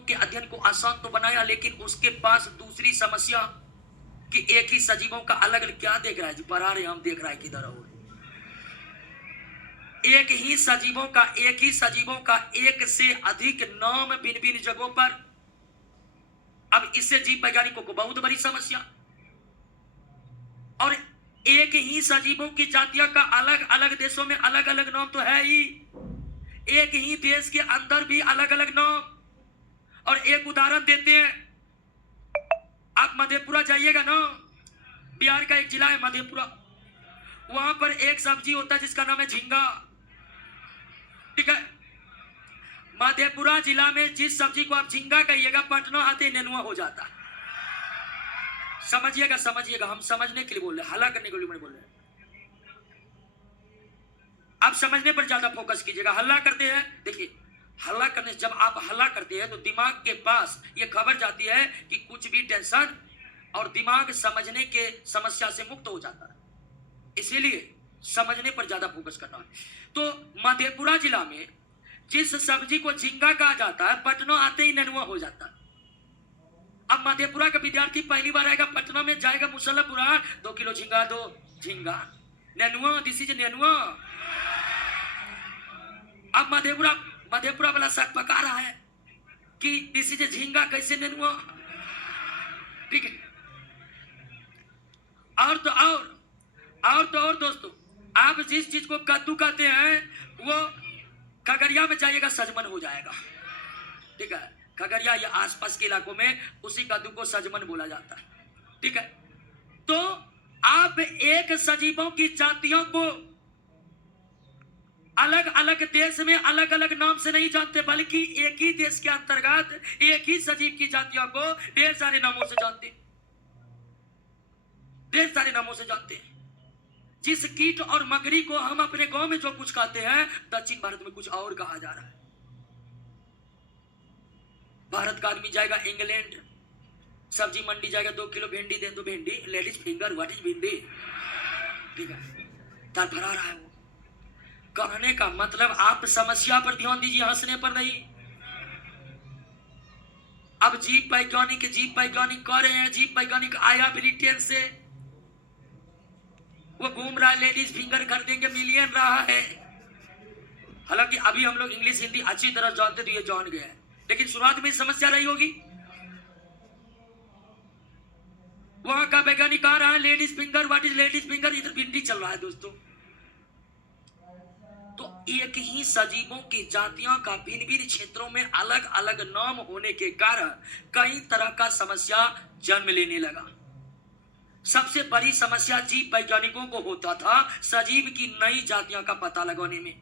सजीवों के अध्ययन को आसान तो बनाया, लेकिन उसके पास दूसरी समस्या कि एक ही सजीवों का अलग अलग क्या देख रहा है जी, पढ़ा रहे हम, देख रहा है किधर हो। एक ही सजीवों का एक से अधिक नाम भिन्न भिन्न जगहों पर। अब इससे जीव वैज्ञानिकों को बहुत बड़ी समस्या। और एक ही सजीवों की जातियों का अलग अलग देशों में अलग अलग नाम तो है ही, एक ही देश के अंदर भी अलग अलग नाम। और एक उदाहरण देते हैं, आप मधेपुरा जाइएगा ना, बिहार का एक जिला है मधेपुरा, वहां पर एक सब्जी होता है जिसका नाम है झींगा। ठीक है, मधेपुरा जिला में जिस सब्जी को आप झींगा कहिएगा, पटना आते नेनुआ हो जाता है। समझिएगा समझिएगा, हम समझने के लिए बोल रहे हैं, हल्ला करने के लिए बोल रहे हैं। आप समझने पर ज्यादा फोकस कीजिएगा। हल्ला करते हैं, देखिए हल्ला करने, जब आप हल्ला करते हैं तो दिमाग के पास ये खबर जाती है कि कुछ भी टेंशन, और दिमाग समझने के समस्या से मुक्त हो जाता है। इसीलिए समझने पर ज्यादा फोकस करना है। तो मधेपुरा जिला में जिस सब्जी को झींगा कहा जाता है, पटना आते ही नेनुआ हो जाता है। अब मधेपुरा का विद्यार्थी पहली बार आएगा पटना में, जाएगा मुसल्लापुरा, 2 किलो झींगा दो, झींगा नेनुआ, दिस इज नेनुआ। अब मधेपुरा वाला शक पका रहा है कि दिस इज झींगा, कैसे नेनुआ। ठीक है, और दोस्तों, आप जिस चीज को कद्दू कहते हैं वो खगड़िया में जाइएगा सजमन हो जाएगा। ठीक है, खगड़िया या आसपास के इलाकों में उसी कद्दू को सजमन बोला जाता है। ठीक है, तो आप एक सजीवों की जातियों को अलग अलग देश में अलग अलग नाम से नहीं जानते, बल्कि एक ही देश के अंतर्गत एक ही सजीव की जातियों को ढेर सारे नामों से जानते हैं, ढेर सारे नामों से जानते हैं। जिस कीट और मकड़ी को हम अपने गांव में जो कुछ कहते हैं, दक्षिण भारत में कुछ और कहा जा रहा है। भारत का आदमी जाएगा इंग्लैंड, सब्जी मंडी जाएगा, 2 किलो भिंडी दे दो, भिंडी, लेडीज फिंगर, व्हाट इज भिंडी। ठीक है, तड़फड़ा रहा है वो। कहने का मतलब आप समस्या पर ध्यान दीजिए, हंसने पर नहीं। अब जीव वैज्ञानिक कह रहे हैं, जीव वैज्ञानिक आया ब्रिटेन से, वो घूम रहा है, लेडीज फिंगर खरीदेंगे, मिलियन रहा है। हालांकि अभी हम लोग इंग्लिश हिंदी अच्छी तरह जानते तो ये जान गए, लेकिन शुरुआत में समस्या रही होगी। वहां का वैज्ञानिक आ रहा है, ladies finger, what is ladies finger, इधर भिंडी चल रहा है दोस्तों। तो एक ही सजीवों की जातियों का भिन्न भिन्न क्षेत्रों में अलग अलग नाम होने के कारण कई तरह का समस्या जन्म लेने लगा। सबसे बड़ी समस्या जीव वैज्ञानिकों को होता था सजीव की नई जातियों का पता लगाने में।